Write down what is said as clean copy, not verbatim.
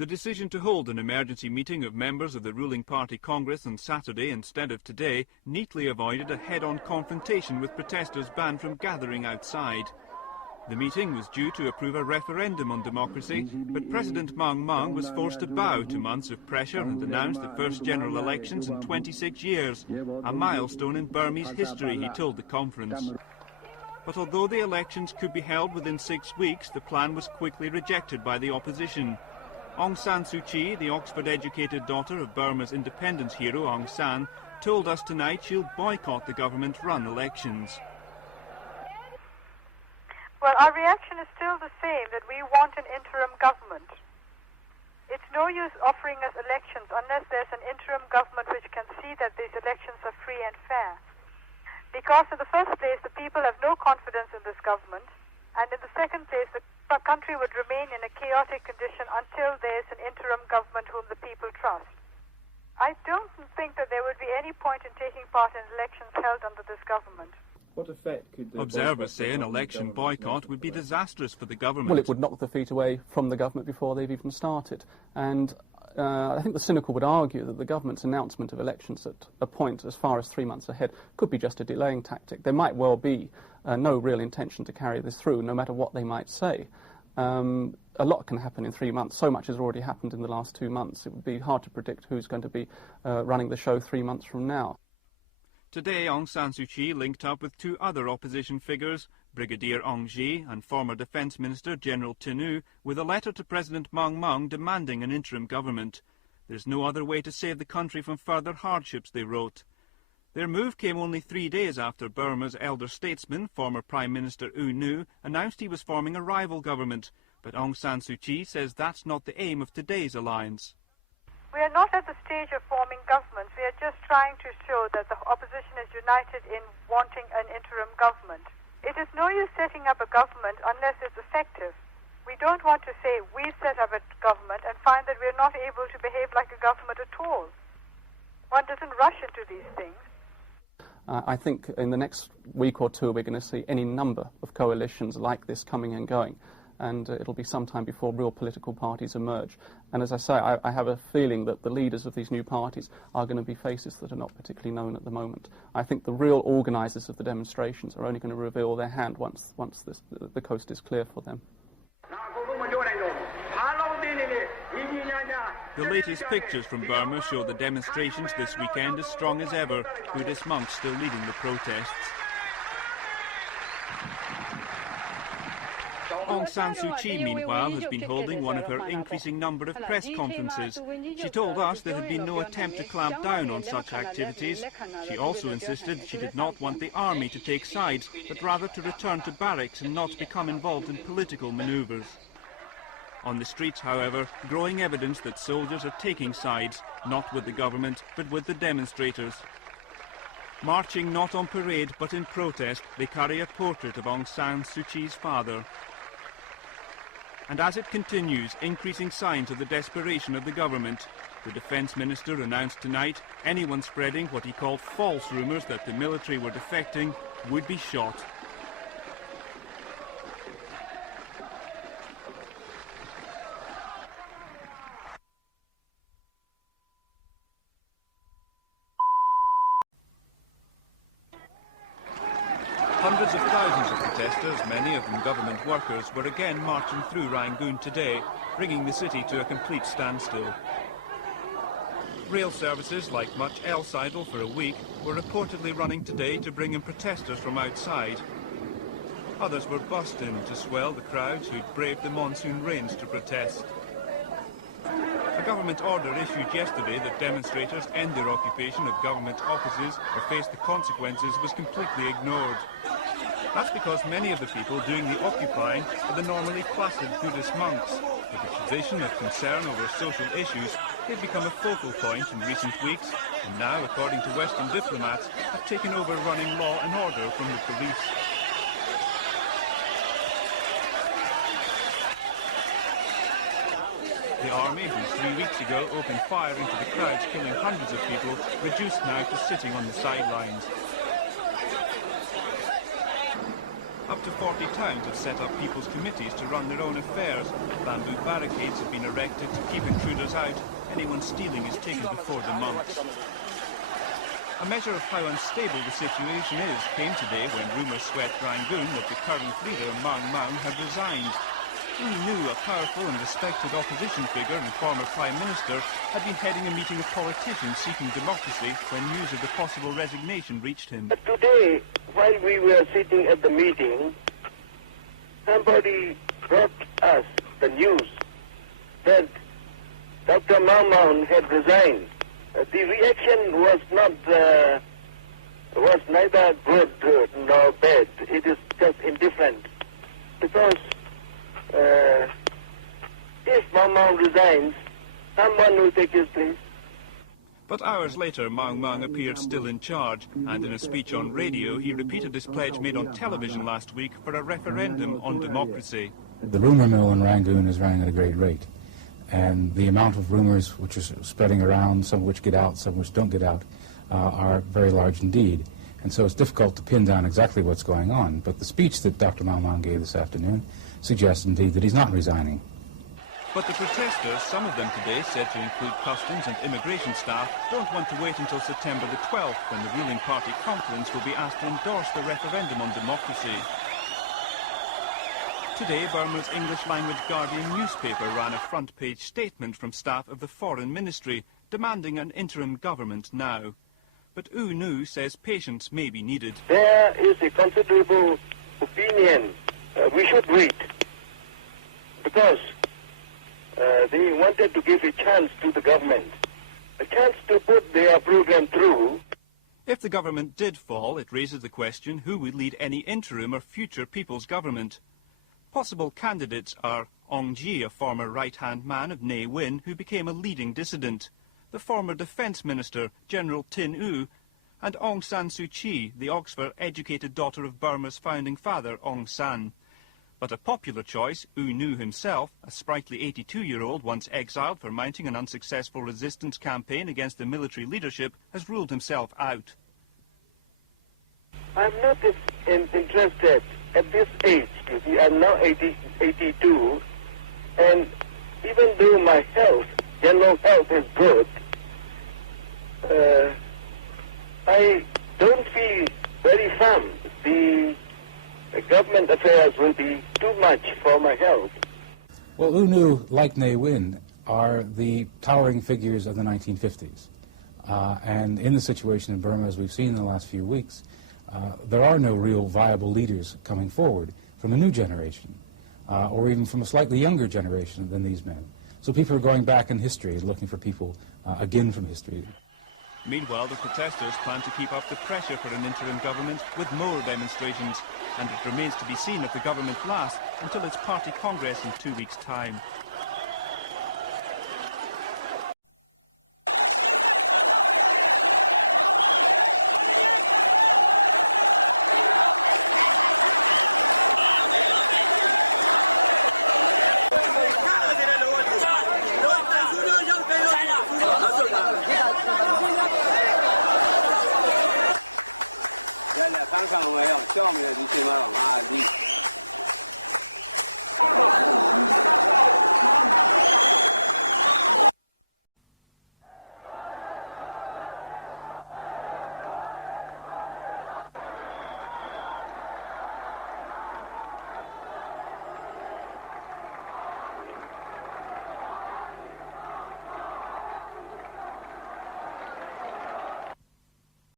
The decision to hold an emergency meeting of members of the ruling party Congress on Saturday instead of today neatly avoided a head-on confrontation with protesters banned from gathering outside. The meeting was due to approve a referendum on democracy, but President Maung Maung was forced to bow to months of pressure and announce the first general elections in 26 years, a milestone in Burmese history, he told the conference. But although the elections could be held within 6 weeks, the plan was quickly rejected by the opposition. Aung San Suu Kyi, the Oxford-educated daughter of Burma's independence hero Aung San, told us tonight she'll boycott the government-run elections. Well, our reaction is still the same, that we want an interim government. It's no use offering us elections unless there's an interim government which can see that these elections are free and fair. Because in the first place, the people have no confidence in this government, and in the second place, the country would remain in a chaotic condition until there's an interim government whom the people trust. I don't think that there would be any point in taking part in elections held under this government. What effect could Observers say an election boycott would be disastrous for the government. Well, it would knock the feet away from the government before they've even started. And I think the cynical would argue that the government's announcement of elections at a point as far as 3 months ahead could be just a delaying tactic. There might well be no real intention to carry this through, no matter what they might say. A lot can happen in 3 months. So much has already happened in the last 2 months. It would be hard to predict who's going to be running the show 3 months from now. Today, Aung San Suu Kyi linked up with two other opposition figures, Brigadier Aung Ji and former Defence Minister General Tin Oo, with a letter to President Maung Maung demanding an interim government. There's no other way to save the country from further hardships, they wrote. Their move came only 3 days after Burma's elder statesman, former Prime Minister U Nu, announced he was forming a rival government, but Aung San Suu Kyi says that's not the aim of today's alliance. We are not at the stage of forming governments. We are just trying to show that the opposition is united in wanting an interim government. It is no use setting up a government unless it's effective. We don't want to say we set up a government and find that we're not able to behave like a government at all. One doesn't rush into these things. I think in the next week or two we're going to see any number of coalitions like this coming and going. And it'll be some time before real political parties emerge. And as I say, I have a feeling that the leaders of these new parties are going to be faces that are not particularly known at the moment. I think the real organisers of the demonstrations are only going to reveal their hand once the coast is clear for them. The latest pictures from Burma show the demonstrations this weekend as strong as ever, Buddhist monks still leading the protests. Aung San Suu Kyi, meanwhile, has been holding one of her increasing number of press conferences. She told us there had been no attempt to clamp down on such activities. She also insisted she did not want the army to take sides, but rather to return to barracks and not become involved in political manoeuvres. On the streets, however, growing evidence that soldiers are taking sides, not with the government, but with the demonstrators. Marching not on parade, but in protest, they carry a portrait of Aung San Suu Kyi's father. And as it continues, increasing signs of the desperation of the government. The Defence Minister announced tonight anyone spreading what he called false rumours that the military were defecting would be shot. Hundreds of thousands of protesters, many of them government workers, were again marching through Rangoon today, bringing the city to a complete standstill. Rail services, like much else idle for a week, were reportedly running today to bring in protesters from outside. Others were bussed in to swell the crowds who'd braved the monsoon rains to protest. A government order issued yesterday that demonstrators end their occupation of government offices or face the consequences was completely ignored. That's because many of the people doing the occupying are the normally placid Buddhist monks. With a tradition of concern over social issues, they've become a focal point in recent weeks, and now, according to Western diplomats, have taken over running law and order from the police. The army, who 3 weeks ago opened fire into the crowds killing hundreds of people, reduced now to sitting on the sidelines. Up to 40 towns have set up people's committees to run their own affairs, Bamboo barricades have been erected to keep intruders out. Anyone stealing is taken before the monks. A measure of how unstable the situation is came today when rumours swept Rangoon that the current leader, Maung Maung, had resigned. U Nu, a powerful and respected opposition figure and former Prime Minister, had been heading a meeting of politicians seeking democracy when news of the possible resignation reached him. But today, while we were sitting at the meeting, somebody brought us the news that Dr. Maung Maung had resigned. The reaction was neither good nor bad. It is just indifferent. Because if Maung Maung resigns, someone will take his place. But hours later, Maung Maung appeared still in charge, and in a speech on radio, he repeated his pledge made on television last week for a referendum on democracy. The rumour mill in Rangoon is running at a great rate, and the amount of rumours which are spreading around, some of which get out, some which don't get out, are very large indeed. And so it's difficult to pin down exactly what's going on. But the speech that Dr. Maung Maung gave this afternoon suggests indeed that he's not resigning. But the protesters, some of them today said to include customs and immigration staff, don't want to wait until September the 12th, when the ruling party conference will be asked to endorse the referendum on democracy. Today, Burma's English-language Guardian newspaper ran a front-page statement from staff of the Foreign Ministry, demanding an interim government now. But U Nu says patience may be needed. There is a considerable opinion. We should wait, because they wanted to give a chance to the government, a chance to put their program through. If the government did fall, it raises the question who would lead any interim or future people's government. Possible candidates are Aung Ji, a former right-hand man of Ne Win, who became a leading dissident, the former Defence Minister, General Tin Oo, and Aung San Suu Kyi, the Oxford-educated daughter of Burma's founding father, Aung San. But a popular choice, U Nu himself, a sprightly 82-year-old once exiled for mounting an unsuccessful resistance campaign against the military leadership, has ruled himself out. I'm not interested at this age. You see, I'm now 82, and even though my health, general health, is good, I don't feel very firm. The government affairs will be too much for my health. Well, U Nu, like Ne Win, are the towering figures of the 1950s. And in the situation in Burma, as we've seen in the last few weeks, there are no real viable leaders coming forward from a new generation, or even from a slightly younger generation than these men. So people are going back in history and looking for people again from history. Meanwhile, the protesters plan to keep up the pressure for an interim government with more demonstrations, and it remains to be seen if the government lasts until its party congress in 2 weeks' time. Hãy subscribe cho kênh Ghiền Mì Gõ để không bỏ lỡ những video hấp dẫn.